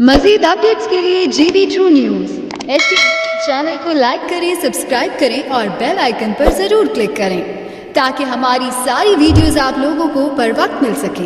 मज़ीद अपडेट्स के लिए GB true news HD channel को लाइक करें, सब्सक्राइब करें और बेल आइकन पर ज़रूर क्लिक करें ताकि हमारी सारी वीडियोस आप लोगों को बर वक्त मिल सके।